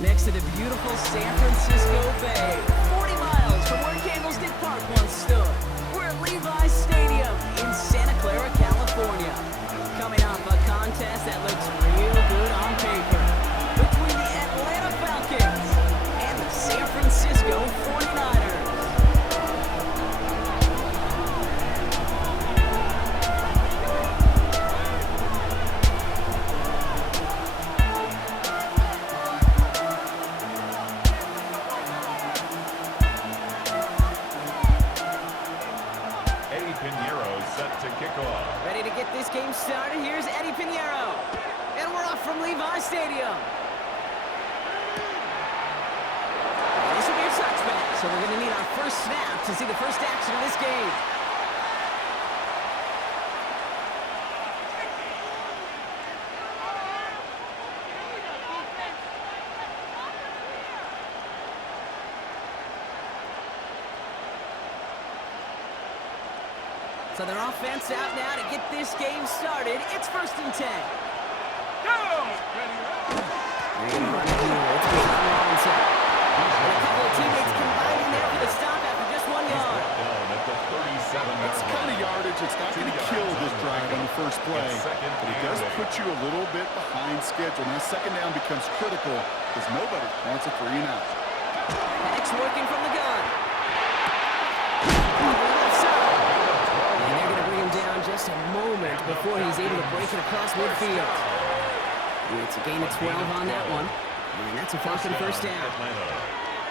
Next to the beautiful San Francisco Bay, 40 miles from where Candlestick Park once stood. We're at Levi's Stadium in Santa Clara, California. Coming up, a contest that looks real good on paper between the Atlanta Falcons and the San Francisco 49ers. Ready to get this game started. Here's Eddie Pinheiro. And we're off from Levi's Stadium. This will be a touchback, so we're going to need our first snap to see the first action of this game. So their offense out now to get this game started. It's 1st and 10. Go! They're going to run it here. It's Deshaun Robinson. And a couple of teammates combining there for the stop after just 1 yard. It's kind of yardage. It's not going to kill this drive on the first play, but it does put you a little bit behind schedule. Now, 2nd down becomes critical because nobody wants a 3 and out. Penix working from the gun. Down just a moment before he's able to break it across midfield. It's a gain of 12 on that one, and that's a Falcon first down.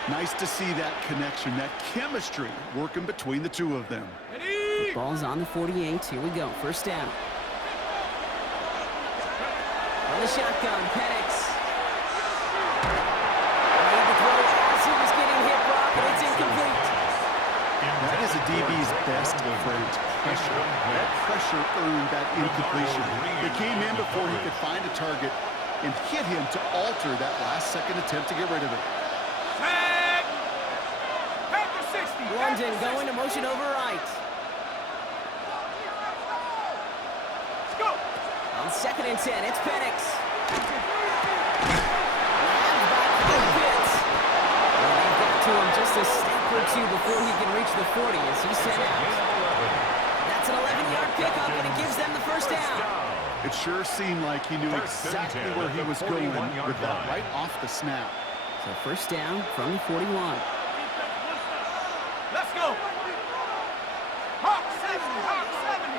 Nice to see that connection, that chemistry working between the two of them. The ball's on the 48. Here we go. First down. On the shotgun, Penix. Made the throw as he was getting hit, Brock, and it's incomplete. That is a DB's best friend. Pressure. That pressure earned that incompletion. It came in before he could find a target and hit him to alter that last-second attempt to get rid of it. London going to motion over right. On 2nd and 10, it's Penix. They've got to him just a step or two before he can reach the 40 as he's sent out. That's an 11-yard pickup, and it gives them the first down. It sure seemed like he knew exactly where he was going with that right off the snap. So first down from the 41. Let's go. Hawk 70, Hawk 70.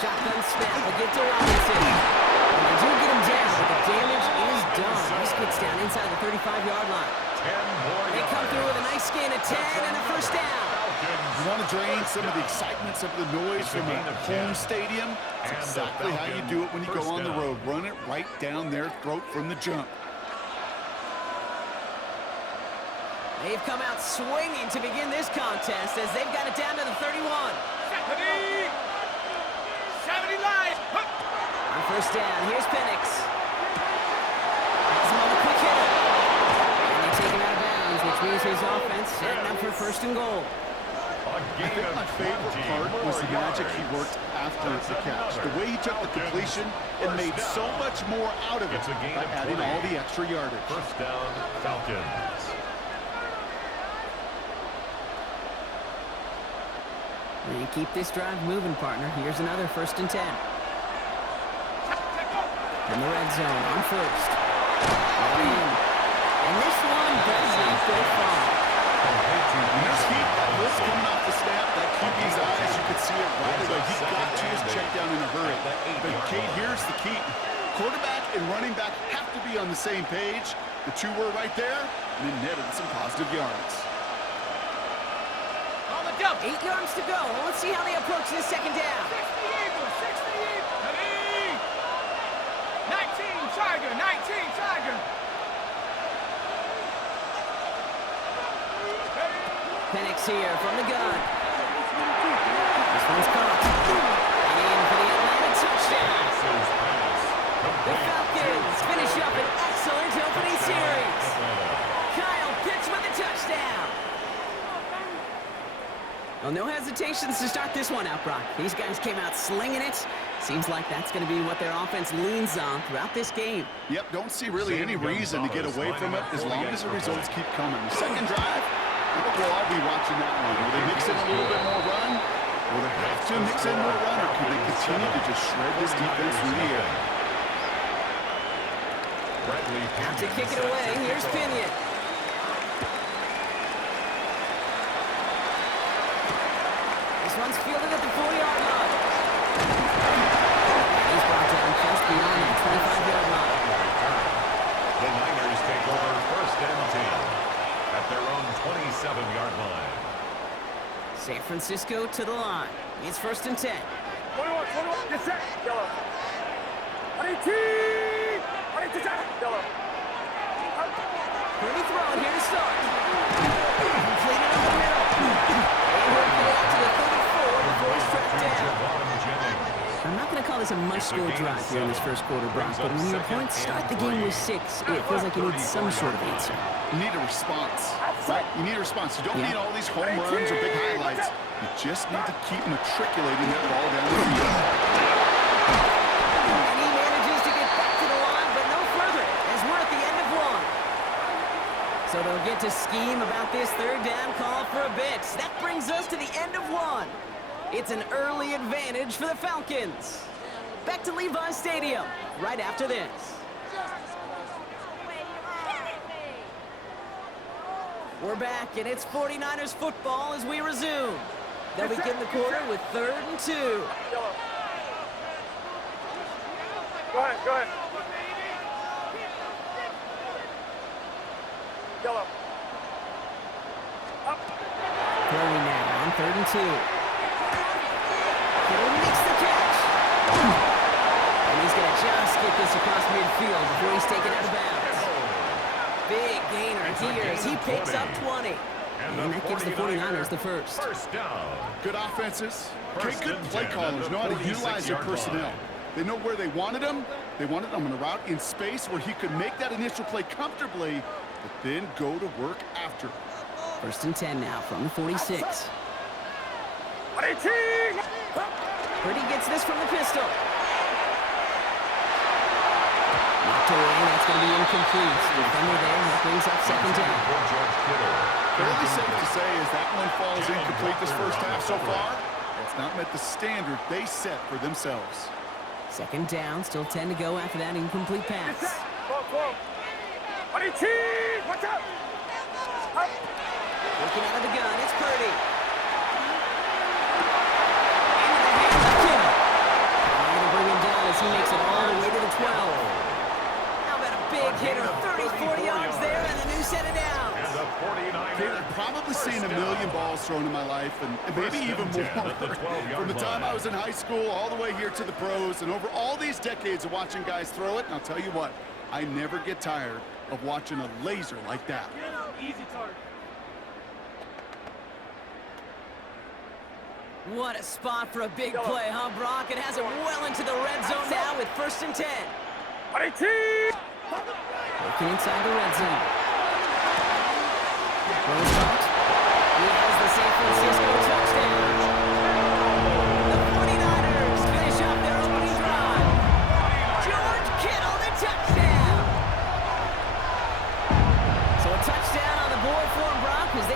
Shotgun snap, will get to Robinson. And they do get him down, but the damage is done. This gets down inside the 35-yard line. They come through with a nice gain of 10 and a first down. You want to drain some of the excitement, some of the noise from a home stadium? That's exactly how you do it when you go on the road. Run it right down their throat from the jump. They've come out swinging to begin this contest as they've got it down to the 31. 70 line. On first down, here's Penix. Has him on the quick hitter. And they take him out of bounds, which means his offense setting up for 1st and goal. I think my favorite part was the magic he worked after the catch. The way he took the completion and made so much more out of it by adding all the extra yardage. First down, Falcons. And keep this drive moving, partner. Here's another 1st and 10. In the red zone on first. And this one does not go far. This heat was coming off the snap. That QB's eyes, you could see it right away. He got to his check down in a hurry. But Kate, here's the key. Quarterback and running back have to be on the same page. The two were right there, and then netted some positive yards. 8 yards to go. Let's see how they approach this 2nd down. 60 Eagles, 60 Eagles. 19 Tiger, 19 Tiger. Penix here from the gun. This one's caught. And in for the Atlanta touchdown. The Falcons finish up an excellent opening series. Kyle Pitts with the touchdown. Well, no hesitations to start this one out, Brock. These guys came out slinging it. Seems like that's going to be what their offense leans on throughout this game. Yep, don't see really any reason to get away from it as long as the results keep coming. The second drive, I think we'll all be watching that one. Will they mix in a little bit more run? Will they have to mix in more run, or can they continue to just shred this defense through the air? Out to kick it away. Here's Pinion. This one's fielded at the 4-yard line. He's brought down just beyond that 25-yard line. The Niners take over 1st and 10 at their own 27-yard line. San Francisco to the line. It's 1st and 10. 21, get set. Yellow. 22. Yellow. Pretty throw here to start. Completed over the middle. They work it out to the 34 before he's tracked down. I'm not going to call this a must-score drive here in this 1st quarter, Brock, but when your points start the game with 6, it feels like you need some sort of answer. You need a response, right? You need a response. You don't need all these home runs or big highlights. You just need to keep matriculating that ball down the field. And he manages to get back to the line, but no further, as we're at the end of 1. So they'll get to scheme about this 3rd down call for a bit. That brings us to the end of 1. It's an early advantage for the Falcons. Back to Levi Stadium right after this. We're back, and it's 49ers football as we resume. They'll begin the quarter with 3rd and 2. Go ahead. Yellow. Up. Throwing now on 3rd and 2. Kittle makes the catch. And he's going to just get this across midfield before he's taken out of bounds. Big gainer here as he picks up 20. And that gives the 49ers the first. First down. Good offenses. Okay, good play callers know how to utilize their personnel. They know where they wanted him. They wanted him on a route in space where he could make that initial play comfortably, but then go to work after. 1st and 10 now from the 46. 18. Purdy gets this from the pistol. Knocked away, that's going to be incomplete. Defender there, that brings up 2nd down. Fairly safe to say as that one falls incomplete this 1st half so far, it's not met the standard they set for themselves. 2nd down, still 10 to go after that incomplete pass. 18. Watch out. Looking out of the gun, it's Purdy. Into the hands of Kittle. And they're going to bring him down as he makes it all the way to the 12. How about a big hitter, 30-40 yards there, and a new set of downs. I've probably seen a million balls thrown in my life, and maybe even more. From the time I was in high school all the way here to the pros, and over all these decades of watching guys throw it, and I'll tell you what, I never get tired of watching a laser like that. Easy target. What a spot for a big play, huh, Brock? It has it well into the red zone now with 1st and 10. 18. Looking inside the red zone. He has the San Francisco touchdown.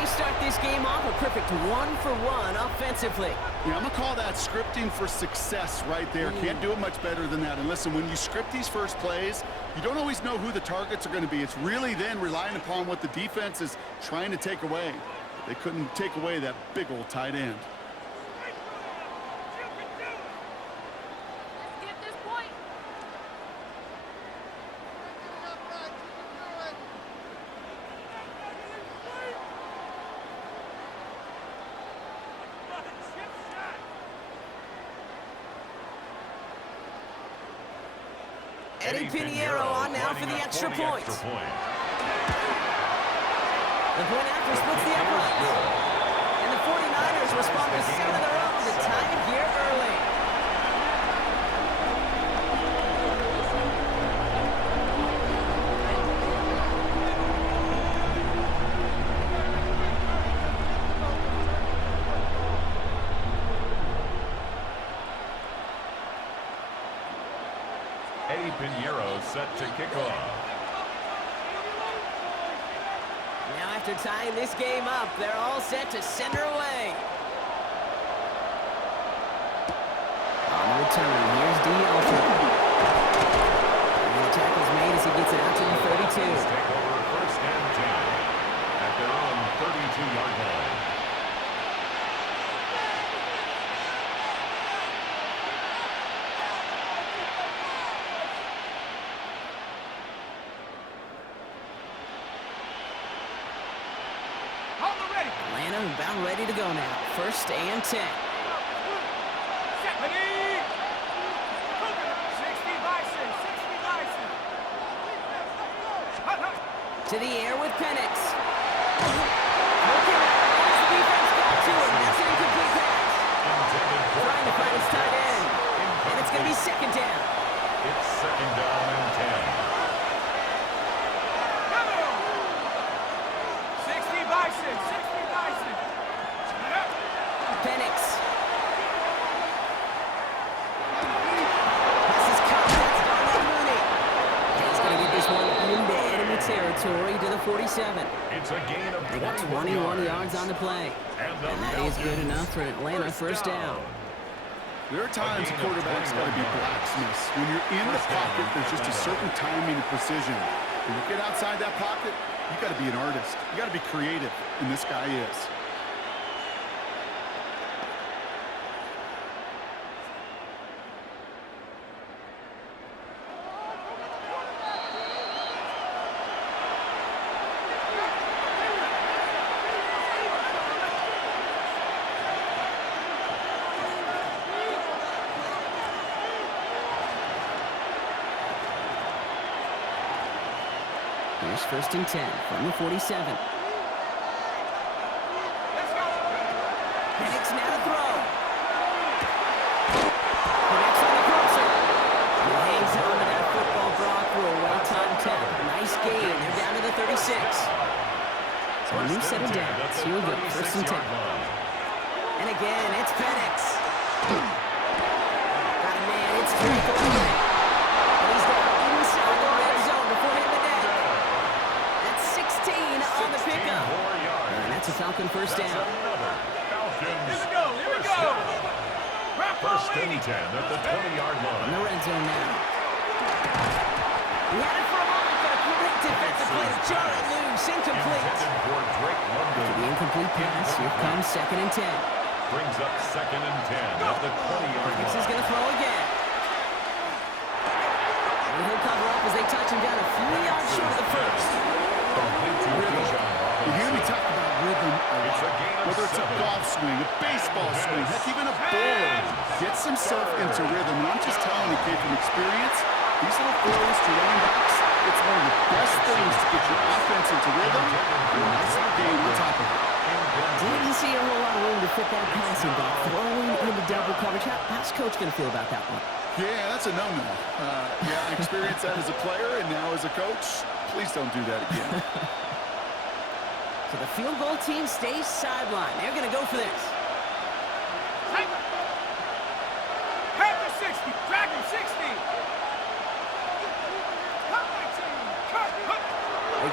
they start this game off a perfect 1-for-1 offensively. Yeah, I'm going to call that scripting for success right there. Can't do it much better than that. And listen, when you script these first plays, you don't always know who the targets are going to be. It's really then relying upon what the defense is trying to take away. They couldn't take away that big old tight end. Eddie Pinheiro on now for the extra point. The point after splits the uprights. And the 49ers respond with 7 of their own to tie it here early. Eddie Pinheiro set to kick off. Now after tying this game up, they're all set to send her away. On the return, here's D'Alford. And the tackle's made as he gets it out to the 32. Take over first and 10 at their own 32-yard line. About ready to go now. First and 10. 60 Bison. To the air with Penix. Looking as the defense got to him. That's an incomplete pass. Trying to find his tight end. And it's going to be second down. It's second down and 10. 60 Bison. Penix. This is caught. That's Darnell Mooney. He's going to get this one into enemy territory to the 47. It's a gain of They got 21 yards on the play. And that is good enough for an Atlanta first down. There are times a quarterback's got to be blacksmiths. When you're in the pocket, there's just a certain timing and precision. When you get outside that pocket, you got to be an artist. You got to be creative, and this guy is. Here's first and 10 from the 47. Penix now to throw. Penix on the crosser. He hangs on to that football block for a well-timed tap. Nice gain. They're down to the 36. So a new set of downs. Here we go. First and 10. And again, it's Penix. Got a man. It's 3-4. And he's down inside the red zone before hitting the deck. That's 16 on the pickup. And that's a Falcon first down. Here we go. First and 10 at the 20-yard line. In the red zone now. He had it for a moment, but a great defensive play to jar it loose. Incomplete. To the incomplete pass, here comes second and 10. Brings up second and 10 at the 20-yard line. He's going to throw again. And he'll cover up as they touch him down a few yards short of the first. You hear me talk about rhythm a lot. Whether it's a golf swing, a baseball swing, heck, even a bowler gets himself into rhythm. And I'm just telling you, kid, from experience, these little throws to running backs, it's one of the best things to get your offense into rhythm. And a nice little game on top of it. Didn't see a whole lot of room to fit that passing back. Throwing into double coverage. How's Coach going to feel about that one? Yeah, that's a no-no. Yeah, I experienced that as a player, and now as a coach, please don't do that again. So the field goal team stays sidelined. They're going to go for this. Panther 60. Dragon 60. Cut my team. Cut.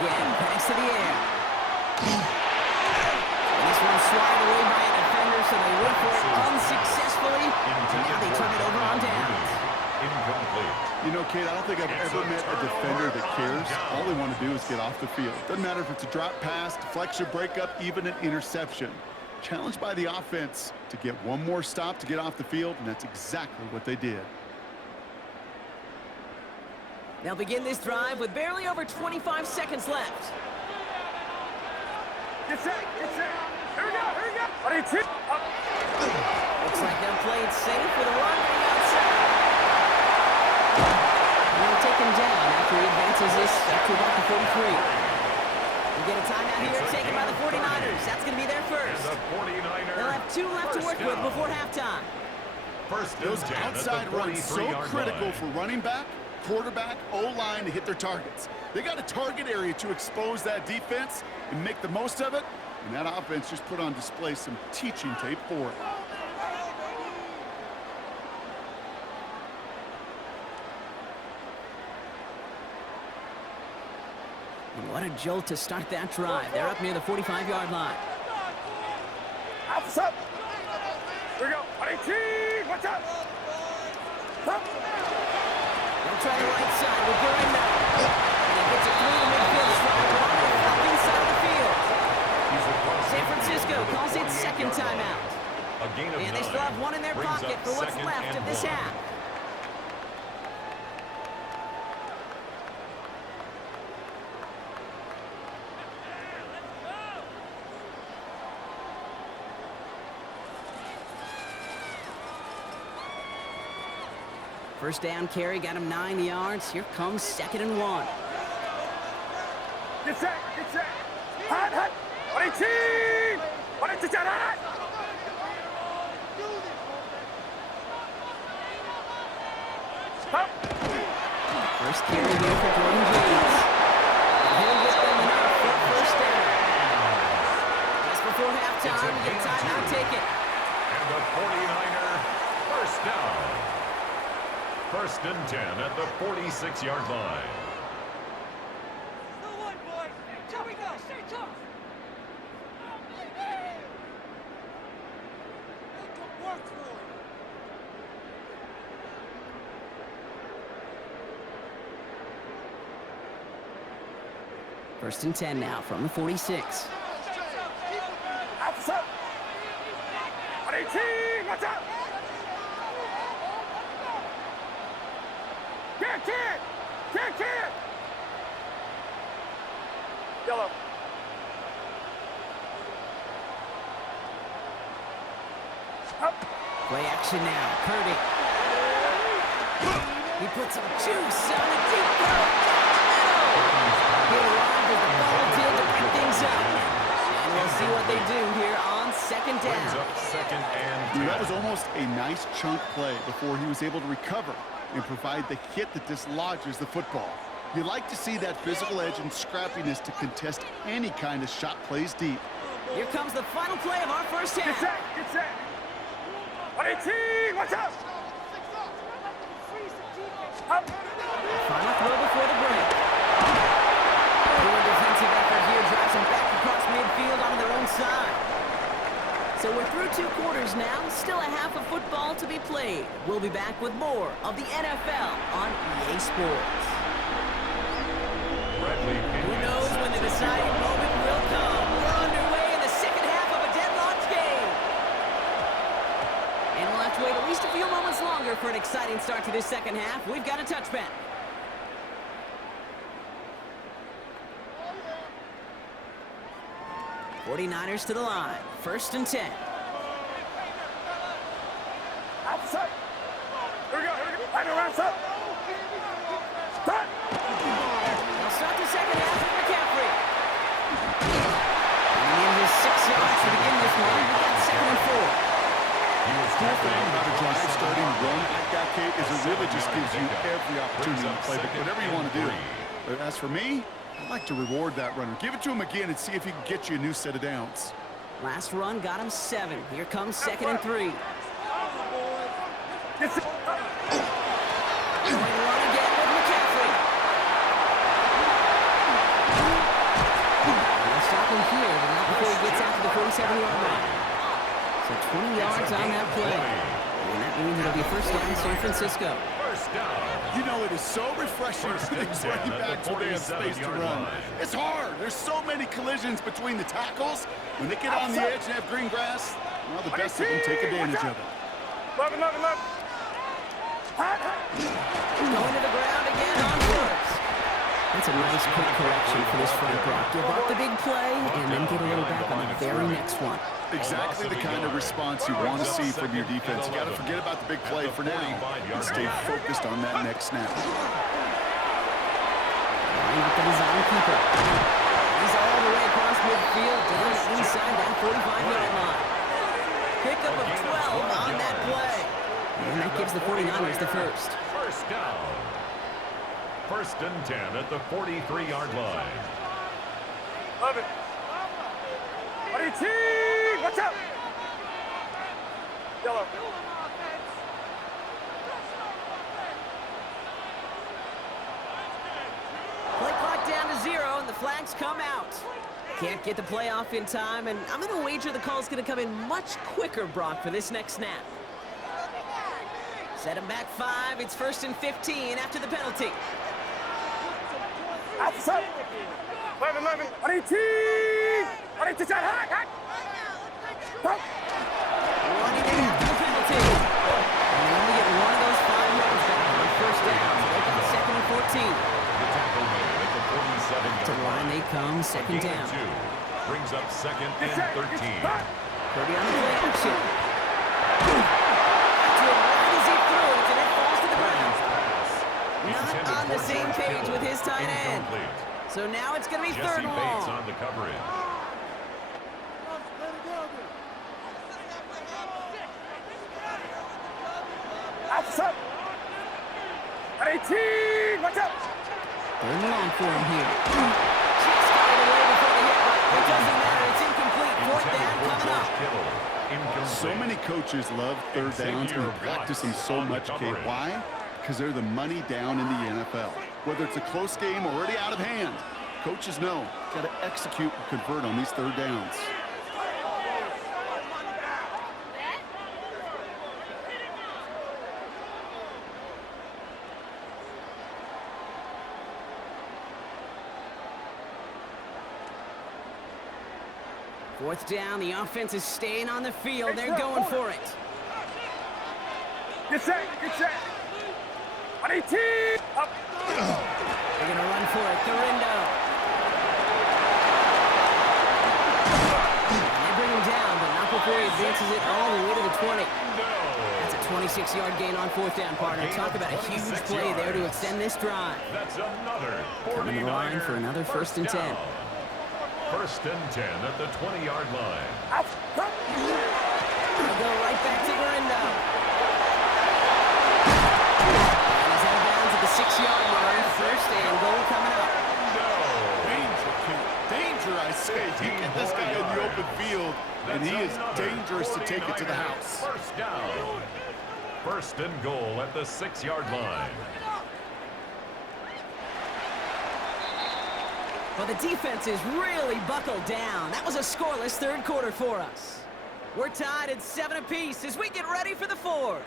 Again, Penix to the air. successfully, and now they turn it over on downs. Incomplete. You know, Kate, I don't think I've ever met a defender that cares. All they want to do is get off the field. Doesn't matter if it's a drop pass, deflection, breakup, even an interception. Challenged by the offense to get one more stop to get off the field, and that's exactly what they did. They'll begin this drive with barely over 25 seconds left. Get set, get set. Here we go, here we go. Ready, two, up. Looks like they'll play it safe with a run running outside. And they'll take him down after he advances this up to about the 43. We get a timeout here taken by the 49ers. That's going to be their first. And the 49ers. They'll have 2 left to work with before halftime. First and Those 10 at the outside runs so 43-yard critical line. for running back, quarterback, O-line to hit their targets. They got a target area to expose that defense and make the most of it, and that offense just put on display some teaching tape for it. And what a jolt to start that drive. They're up near the 45-yard line. Hops up. Here we go. Ready, two, watch out. Up. They'll try the right side with Gurren now. And he gets it through the midfield stride along the Falcons side of the field. He's across San the Francisco field at the calls it second 48-yard line. timeout. A gain of And they 9 still have 1 in their brings pocket up for what's second left and of this 1. half. First down carry got him 9 yards. Here comes 2nd and 1. Get set, get set. Hot, hot. Ready, two. Ready, two, hot. Up. First carry here for Jordan James. And he'll get them enough for a first down. Just before halftime, we get a timeout taken. And the 49er first down. First and 10 at the 46-yard line. Still one, boys. Here we go. Stay tough. Work for it. First and 10 now from the 46. Hops up. Ready, two, watch out. Kid. Yellow. Up. Play action now. Purdy. He puts some juice on a deep throw down the middle. He arrived as the ball did to pick things up. And we'll see what they do here on second Brings down. up second and 10. That was almost a nice chunk play before he was able to recover and provide the hit that dislodges the football. You like to see that physical edge and scrappiness to contest any kind of shot plays deep. Here comes the final play of our first Get half. set, get set. Ready, two, watch out. Up. Final throw before the break. Good defensive effort here drives them back across midfield onto their own side. So we're through 2 quarters now, still a half of football to be played. We'll be back with more of the NFL on EA Sports. Who knows when the deciding moment will come? We're underway in the second half of a deadlocked game. And we'll have to wait at least a few moments longer for an exciting start to this second half. We've got a touchback. '49ers to the line. First and 10. Outside. Here we go. Line around, up. Start. They'll start the second half with McCaffrey. And he is 6 yards to begin this one. We got 2nd and 4. Cool thing about a drive starting run like that, Kate, is it really just gives you every opportunity to play whatever you want to do. But as for me, I'd like to reward that runner. Give it to him again and see if he can get you a new set of downs. Last run got him 7. Here comes 2nd and 3. Get set. Going run again with McCaffrey. They'll stop him here, but not before he gets out to the 47-yard line. So So 20 yards on that play. And that means it'll be first down San Francisco. First down. You know, it is so refreshing for these running backs when they have space to run. It's hard. There's so many collisions between the tackles. When they get on the edge and have green grass, well, the best of them take advantage of it. Love. Going to the ground again on first. That's a nice quick correction for this front block. Give up the big play and then get a little back on the very next one. Exactly the kind of response you want to see from your defense. You got to forget about the big play for now and stay focused on that next snap. Line with the design keeper. He's all the way across midfield, down inside that 45-yard line. Pickup of 12 on that play. And that gives the 49ers the first. First down. First and 10 at the 43-yard line. Love it. Watch out. Yellow. Play clock down to 0, and the flags come out. Can't get the play off in time, and I'm going to wager the call's going to come in much quicker, Brock, for this next snap. Set him back 5. It's first and 15 after the penalty. Outside. 11. Hack. Running in after the penalty. And they only get one of those 5 yards back on first down. They got second and 14. The tackle made at the 47-yard To the line they come, second down. Brings up second and 13. Purdy on the play action. That's it right as he threw it, and it falls to the ground. Not on the same page with his tight end. So now it's going to be third and Bates long. on the coverage. Outside. 18. Watch out. Third and long for him here. Just got it away before the hit, but it doesn't matter. It's incomplete. Fourth down coming up. So many coaches love third downs and practice them so much, Kate. Why? Because they're the money down in the NFL. Whether it's a close game or already out of hand, coaches know got to execute and convert on these third downs. Fourth down, the offense is staying on the field. They're going for it. Get set. 18. Up. They're going to run for it. Thurindo. They bring him down, but not before he advances it all the way to the 20. That's a 26-yard gain on fourth down, partner. Talk about a huge play there to extend this drive. That's another Coming to the line for another first and 10. First and 10 at the 20-yard line. They'll go right back to Gurindo. And he's out of bounds at the 6-yard line. First and goal coming up. Danger, I say. You get this guy in the open field, and he is dangerous to take it to the house. First down. First and goal at the 6-yard line. Well, the defense is really buckled down. That was a scoreless third quarter for us. We're tied at 7 apiece as we get ready for the fourth.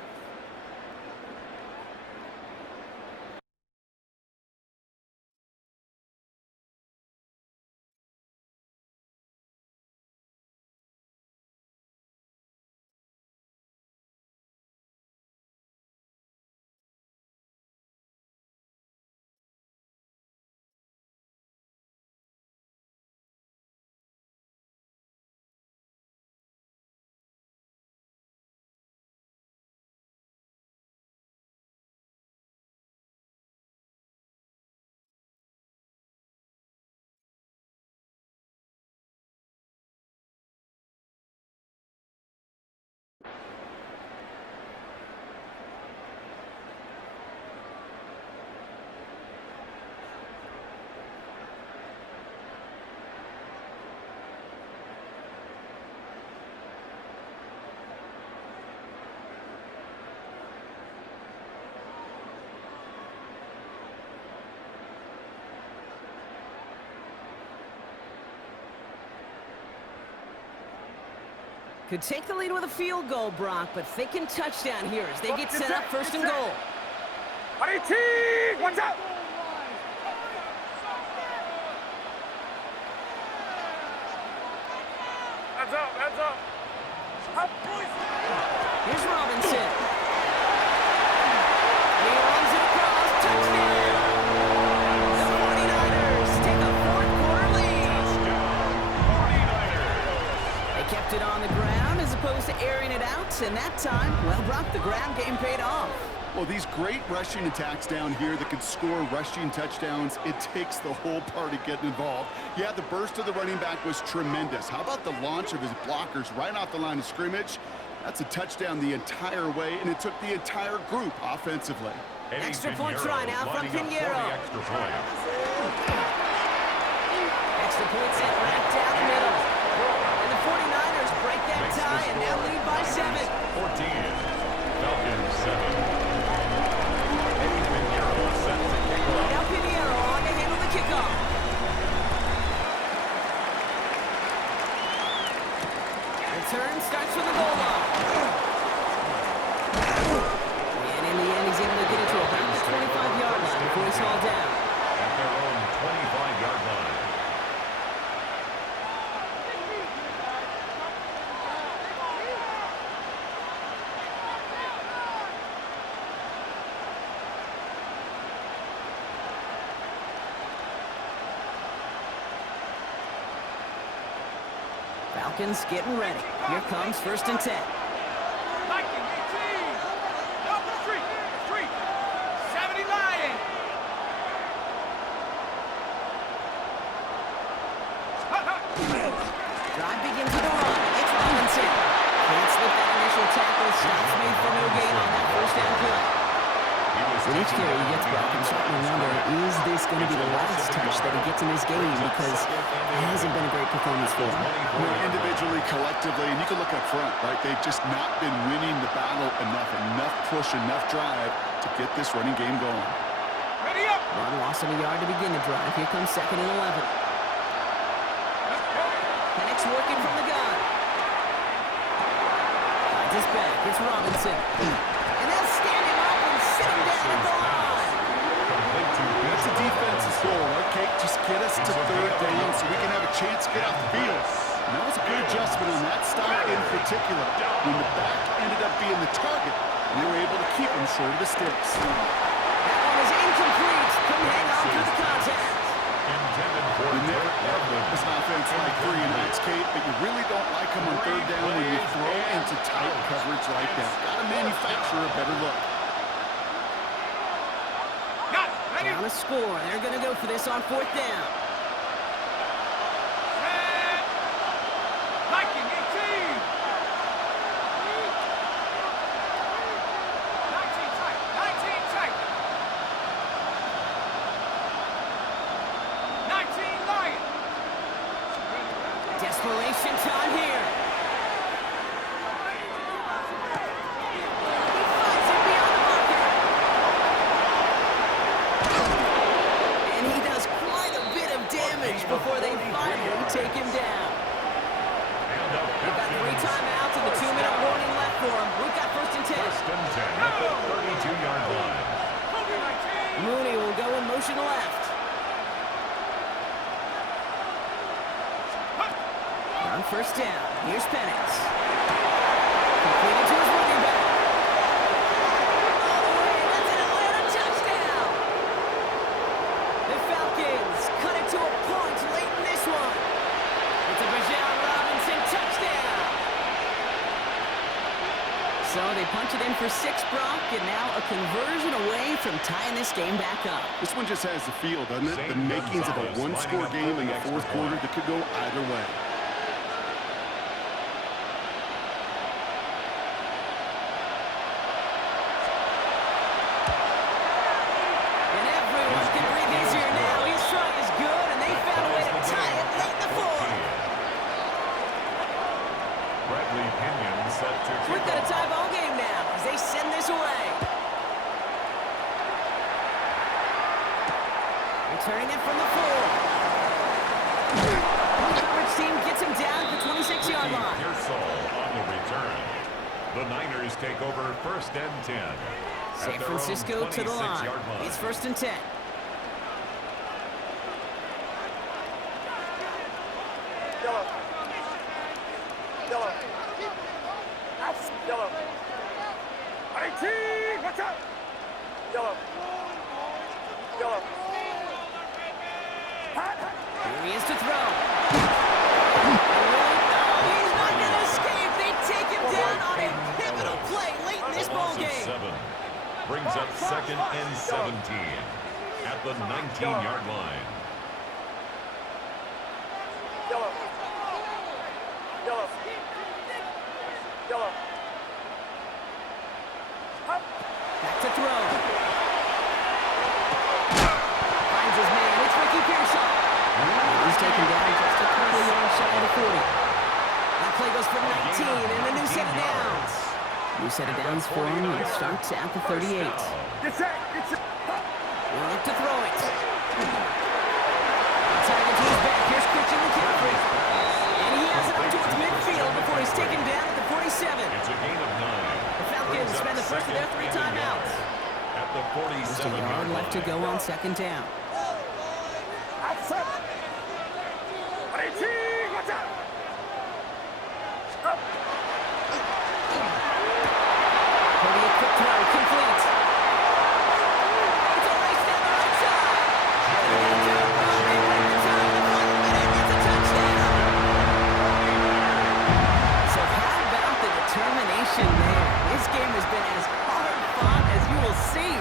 Could take the lead with a field goal, Brock, but thinking touchdown here as they get set up first and goal. 18! Watch out! Hands up, hands up. Here's Robinson. He runs it across. Touchdown! The 49ers take a fourth-quarter lead. They kept it on the ground as opposed to airing it out, and that time, well, Brock, the ground game paid off. Well, these great rushing attacks down here that can score rushing touchdowns, it takes the whole party getting involved. Yeah, the burst of the running back was tremendous. How about the launch of his blockers right off the line of scrimmage? That's a touchdown the entire way, and it took the entire group offensively. Extra point try now from Pinheiro. Extra point. Extra point set right down the middle. And the 49ers break that tie and now lead by 7. 14. Falcons 7. Now Pinheiro on to handle the kickoff. Return starts from the goal line. And in the end, he's able to get it to about the 25-yard line before he's hauled down. At their own 25-yard line. Falcons getting ready. Here comes first and 10. Viking 18! Up the street! Street! 70 Lion! Drive begins with a run. It's Robinson. Can't slip that initial tackle. Stops made for no gain on that first down play. With each carry he gets back, I'm starting to wonder, is this going to be the last touch that he gets in this game? Because it hasn't been a great performance for him. You know, individually, collectively, and you can look up front, right? They've just not been winning the battle enough push, enough drive to get this running game going. Ready up! One loss of a yard to begin the drive. Here comes second and 11. Penix working from the gun. Finds his back. It's Robinson. And they'll stand him up and sit him down at the line. That's the defense's goal, right, Kate? Just get us to third down so we can have a chance to get off the field. And that was a good adjustment on that stop in particular, when the back ended up being the target, and they were able to keep him short of the sticks. That one is incomplete. Couldn't hang on through the contact. Intended for It's an offense like 3 and outs, Kate, but you really don't like them on third down when you throw into tight coverage like that. Got to manufacture a better look. Got it! Ready! Down a score. They're going to go for this on fourth down. Red! Viking 18! 19 tight! 19 tight! 19 Lion! Desperation time here. He finds it beyond the marker. And he does quite a bit of damage before they finally take him down. We've got 3 timeouts and the 2-minute warning left for him. We've got first and 10. First and 10 at the 32-yard line. Kobe 19! Mooney will go in motion left. On first down, here's Penix. Completed to his running back. All the way, that's an Atlanta touchdown! The Falcons cut it to a point late in this one. It's a Bijan Robinson touchdown! So they punch it in for 6, Brock, and now a conversion away from tying this game back up. This one just has the feel, doesn't it? The makings of a one-score game in the fourth quarter that could go either way. And everyone can breathe easier now. His try is good, and they found a way to tie it late in the fourth. Bradley Pinion set to We've got a tie ball game now as they send this away. Returning it from the 4. The coverage team gets him down at the 26-yard line. Pearsall on the The Niners take over 1st and 10. San Francisco to the line. It's 1st and 10. Yellow. Yellow. Yellow. 18. Watch out. Yellow. Yellow. Here he is to throw. He's not going to escape. They take him down on a pivotal play late in this ball game. 7 brings up 2nd and 17 at the 19-yard line. Yellow. Yellow. Yellow. Back to throw. Finds his man. It's Ricky Pearson. He's taken down just a couple of yards shy of the 40. That play goes for 19 and a new set of downs. New set of downs for him. It starts at the 38. Get set. Get set. We'll look to throw it. Inside into his back. Here's Christian McCaffrey. And he has it up towards midfield before he's taken down at the 47. It's a gain of 9. The Falcons spend the first of their 3 timeouts. At the 47-yard left to go on 2nd down. Outside. 18. Watch out. Up. Cody, a quick throw, complete. It's a race down the right side. They break the tie in the final minute. It's a touchdown. So how about the determination there? This game has been as hard fought as you will see.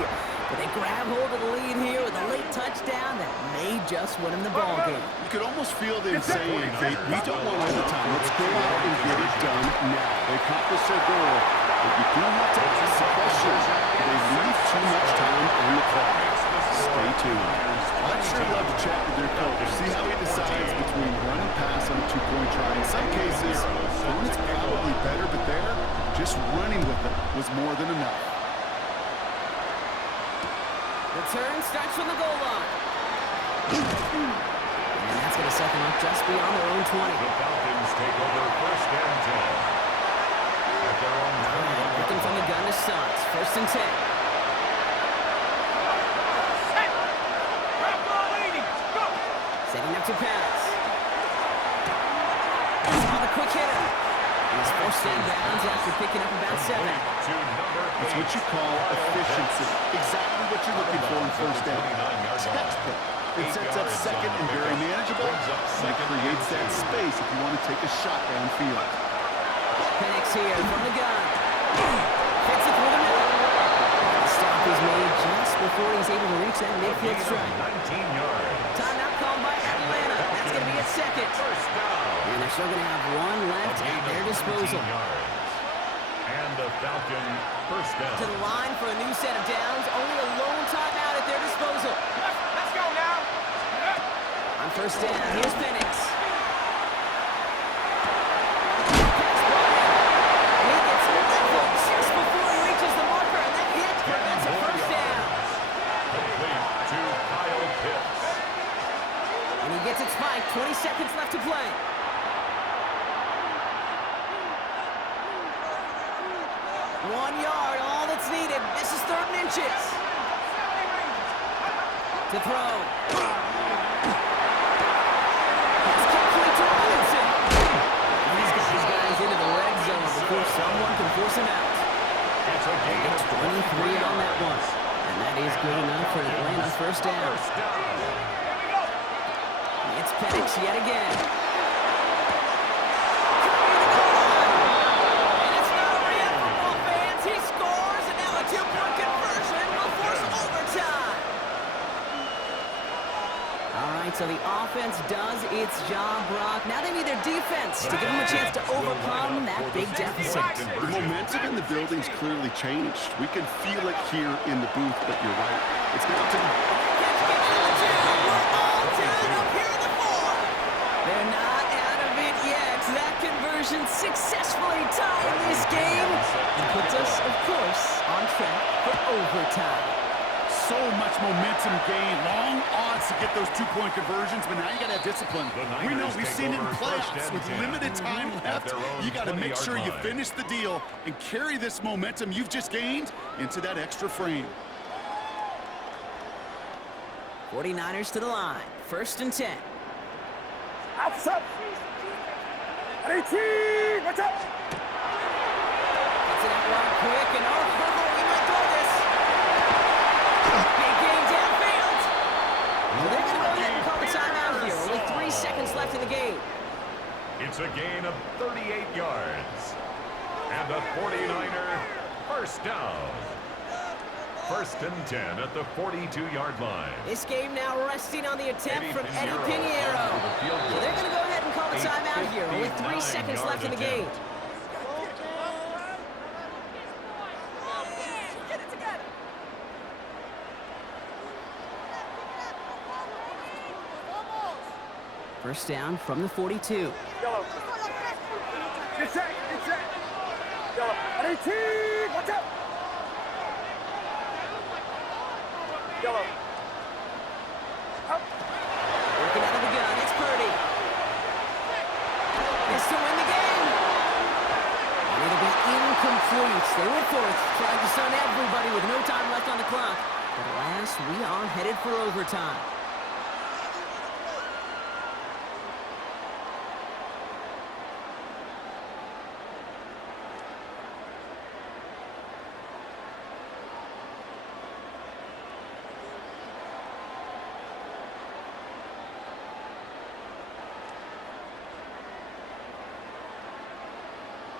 But they grab hold of the lead here with a late touchdown that may just win them the ball game. You could almost feel them saying, "Hey, we don't want overtime. Let's go out and get it done now." They accomplished their goal, but you do have to ask the question, do they leave too much time on the clock? Stay tuned. I'd sure love to chat with their coach, see how he decides between run and pass on a 2-point try. In some cases, it's probably better, but there, just running with it was more than enough. Return starts from the goal line. And that's going to set them up just beyond their own 20. The Falcons take over 1st and 10. At their own 21. Looking from the gun to Suggs. 1st and 10. Setting up to pass. This is a quick hitter. He's forced down bounds after picking up about 7. It's what you call efficiency. Exactly what you're looking for in 1st down. Textbook. It sets up 2nd and very manageable. And it creates that space if you want to take a shot downfield. Penix here from the gun. Fits it through the middle. The stop is made just before he's able to reach that midfield strike. 19 yards. Timeout called by Atlanta. That's going to be at 2nd. And they're still going to have 1 left at their disposal. And the Falcon 1st down. To the line for a new set of downs. Only a lone timeout at their disposal. Let's go now. On 1st down, here's Penix. He gets leveled just before he reaches the marker, and that hit prevents a 1st down. Complete to Kyle Pitts. And he gets it spiked. 20 seconds left to play. One yard, all that's needed. This is 3rd and inches. To throw. Pass complete to Robinson. And he's got these guys into the red zone before someone can force him out. It's a gain of 23 on that one. And that is good enough for Atlanta's 1st down. It's Penix yet again. So the offense does its job, Brock. Now they need their defense to give them a chance to overcome that big deficit. The momentum in the building's clearly changed. We can feel it here in the booth, but you're right. It's now to... We're all down up here in the 4. They're not out of it yet. That conversion successfully tied this game and puts us, of course, on track for overtime. so much momentum gained. Long odds to get those two-point conversions, but now you got to have discipline. We know we've seen it in playoffs with limited time left. You got to make sure you finish the deal and carry this momentum you've just gained into that extra frame. 49ers to the line. 1st and 10. Outside. 18. Watch out. Gets it out wide quick, and we might throw this. Big gain downfield. Well, they're going to go ahead and call the timeout here. Only 3 seconds left in the game. It's a gain of 38 yards. And the 49er first down. 1st and 10 at the 42-yard line. This game now resting on the attempt from Eddie Pinheiro. So they're going to go ahead and call the timeout here. Only 3 seconds left in the game. First down from the 42. Yellow. Get set. Yellow. 18. Watch out. Yellow. Up. Working out of the gun, it's Purdy. It's to win the game. And it'll be incomplete. They went for it, trying to stun everybody with no time left on the clock. But at last, we are headed for overtime.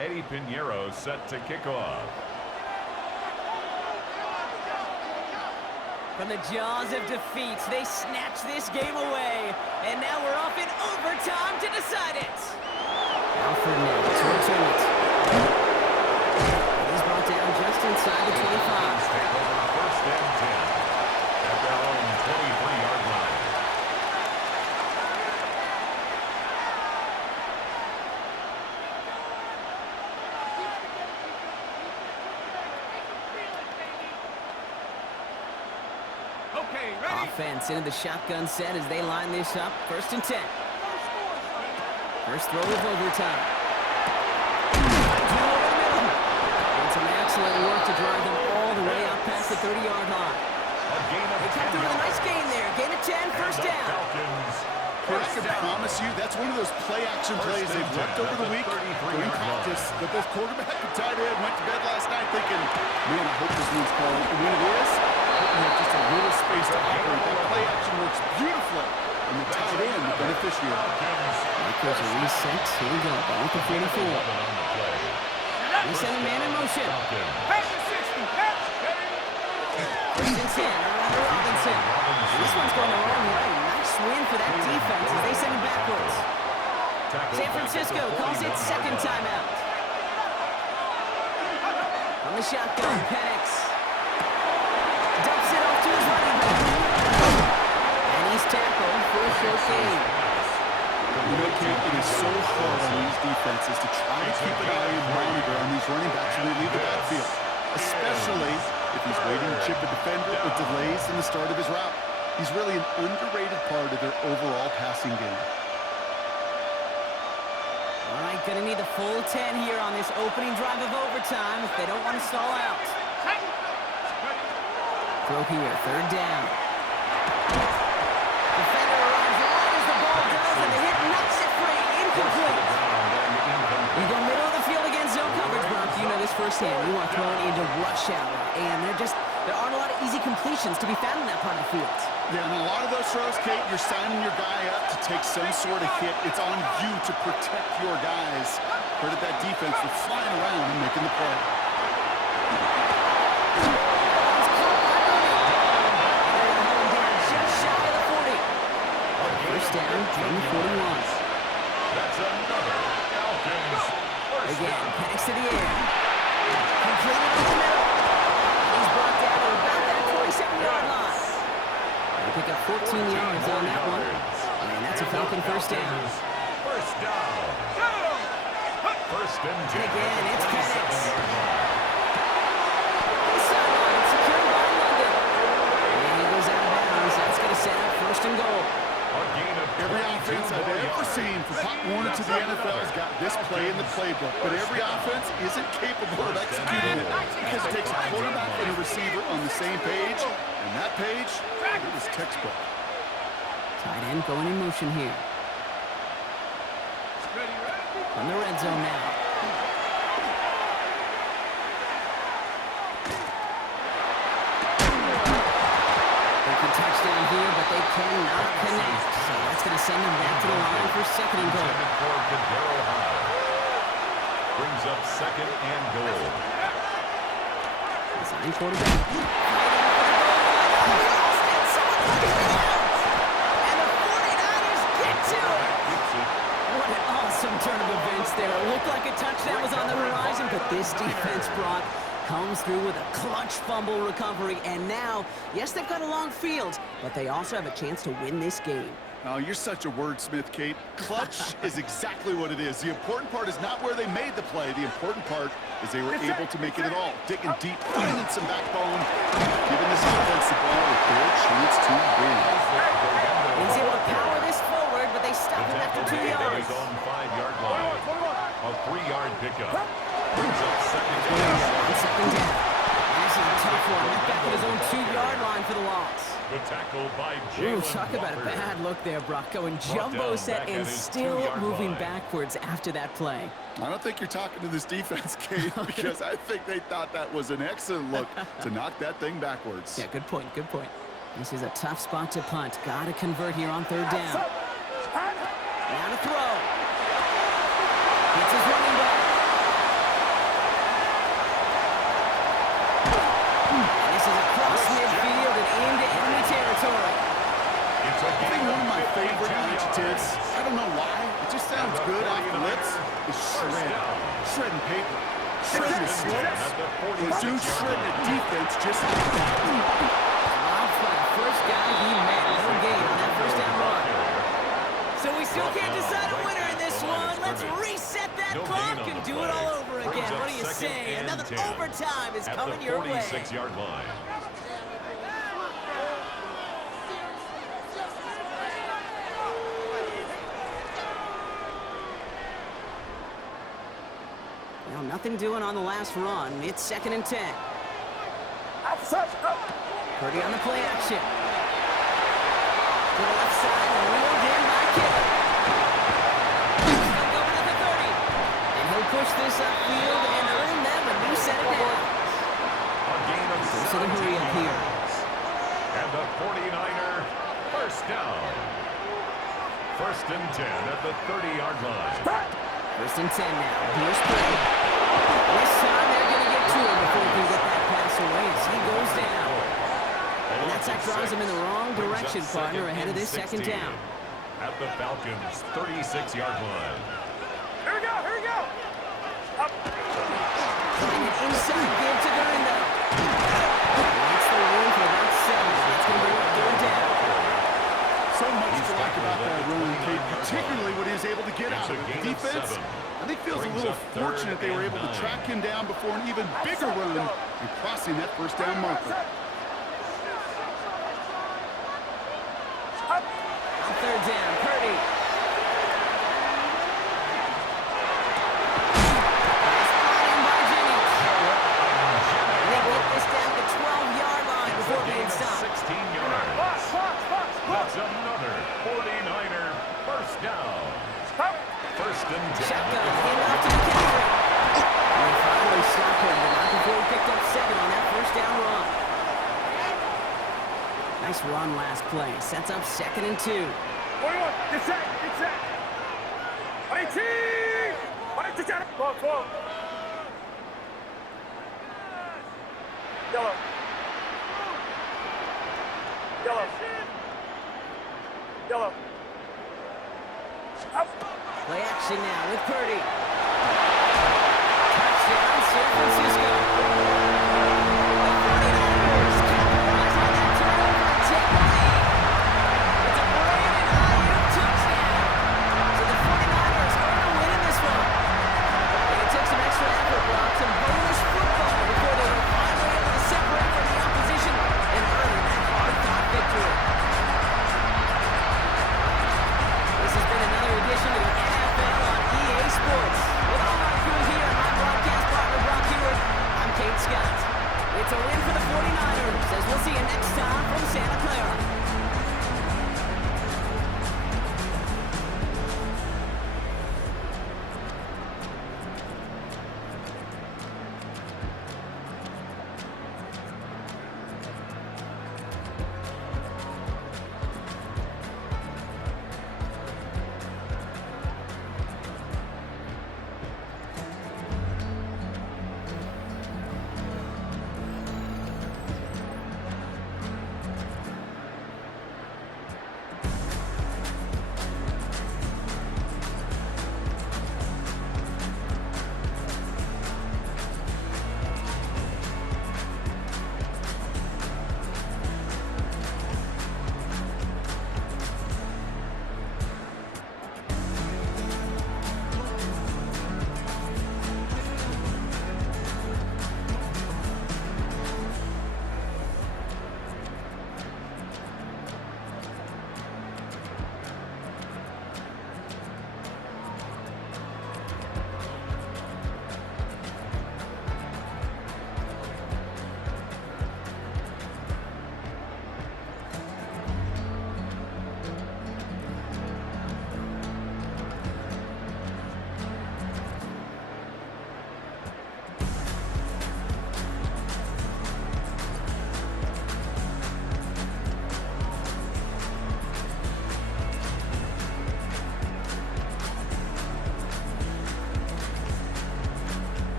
Eddie Pinheiro set to kick off. From the jaws of defeat, they snatch this game away. And now we're off in overtime to decide it. Alfred now to return it. He's brought down just inside the 25. Take over 1st and 10 at their own 23-yard line. Offense into the shotgun set as they line this up. 1st and 10. First throw of overtime. And some excellent work to drive them all the way up past the 30-yard line. They kept doing a nice gain there. Gain of 10, first down. I can promise you that's one of those play-action plays they've left over the week during practice that both quarterback and tight end went to bed last night thinking, man, I hope this one's called. And when it is, you have just a little space to operate. That play action works beautifully, and the tight end, the beneficiary. There's a reset. Here we go. Ball with the 44. We send a man in motion. Pass the 60. Pass. 1st and 10. Around Robinson. This one's going the wrong way. Nice win for that defense as they send it backwards. San Francisco calls it 2nd timeout. On the shotgun, Penix. Dumps it off to his running back. And he's tackled for a short gain. You know, Kate, it is so hard on these defenses to try to keep an eye and monitor on these running backs when they leave the backfield, especially if he's waiting to chip a defender or delays in the start of his route. He's really an underrated part of their overall passing game. All right, gonna need the full 10 here on this opening drive of overtime if they don't want to stall out. Throw here, 3rd down. Defender arrives right as the ball does, and the hit knocks it free. Incomplete. You go middle of the field against zone coverage, Brock. You know this firsthand. You are thrown into rush hour, and there aren't a lot of easy completions to be found in that part of the field. Yeah, and a lot of those throws, Kate, you're signing your guy up to take some sort of hit. It's on you to protect your guys. Credit that defense for flying around and making the play. Just shy of the 40. First down from the 41. That's another Falcons. Again, Penix to the air. Completed in the middle. He's brought down to about that 27-yard line. They pick up 14 yards on that one. And that's a Falcon first down. First down. 1st and 10. And again, it's Penix. The sideline secured by London. first and goal. A gain of Every 22 offense I've more ever yards. seen from Pop Warner to the NFL has got this play in the playbook, but every offense isn't capable of executing it because it takes a quarterback and a receiver on the same page, and that page, it was textbook. Tight end going in motion here. From the red zone now. Touchdown here, but they cannot connect. So that's going to send them back to the line for second and goal. Brings up second and goal. Design quarterback. And the 49ers get to it. What an awesome turn of events there. It looked like a touchdown was on the horizon, but this defense, Brock, comes through with a clutch fumble recovery, and now, yes, they've got a long field, but they also have a chance to win this game. Oh, you're such a wordsmith, Kate. Clutch is exactly what it is. The important part is not where they made the play. The important part is they were able to make it at all. Digging deep, finding some backbone, giving this offense the ball a fair chance to win. He's able to power this forward, but they stop him after 2 yards. On 5-yard line. A 3-yard pickup. Brings up second down. Second down. And this is a tough one. He's back at his own 2-yard line for the loss. The tackle by Ooh, Jalen talk about a Walker. bad look there, Brock. Going jumbo set and still moving backwards after that play. I don't think you're talking to this defense, Kate, because I think they thought that was an excellent look to knock that thing backwards. Yeah, good point, good point. This is a tough spot to punt. Got to convert here on third down. Now to throw. It's his running back. And this is across midfield and into enemy territory. I think one of my favorite adjectives, I don't know why, it just sounds good off the lips, is shred. Shredding paper. Shredding the slips. The dude shredding the defense just like that. Dropped by the first guy he met. No gain on that first down run. So we still can't decide a winner in this one. Let's reset that clock and do it all over again. What do you say? Another overtime is coming your way. 46-yard line. Well, nothing doing on the last run. It's second and 10. Purdy on the play action. To the left side and wheeled in by Kittle. Still going at the 30. And he'll push this upfield and earn them a new set of downs. A gain of So the hurry up here. And the 49er first down. First and 10 at the 30-yard line. First and 10 now. Here's Purdy. This time they're going to get to him before he can get that pass away as he goes down. And that sack drives him in the wrong direction, partner, ahead of this second down. At the Falcons' 36-yard line. Here we go, here we go. Trying an inside give to Gurindo. That's the room for about 7. That's going to bring up third down. So much to like about that run, Kate, particularly what he was able to get out of it. The defense, I think, feels a little fortunate they were able to track him down before an even bigger run and crossing that first down marker. On third down, Purdy. Nice brought in by Jennings. And they get this down to the 12-yard line before being stopped. 16 yards. That's another 49er first down. First and 10. Shotgun, handoff to McCaffrey. And they finally stop him, but not before he picked up 7 on that first down run. Nice run last play. Sets up second and 2. 41, get set, get set. 18, 22, ball. Yellow. Yellow. Yellow. Up. Play action now with Purdy.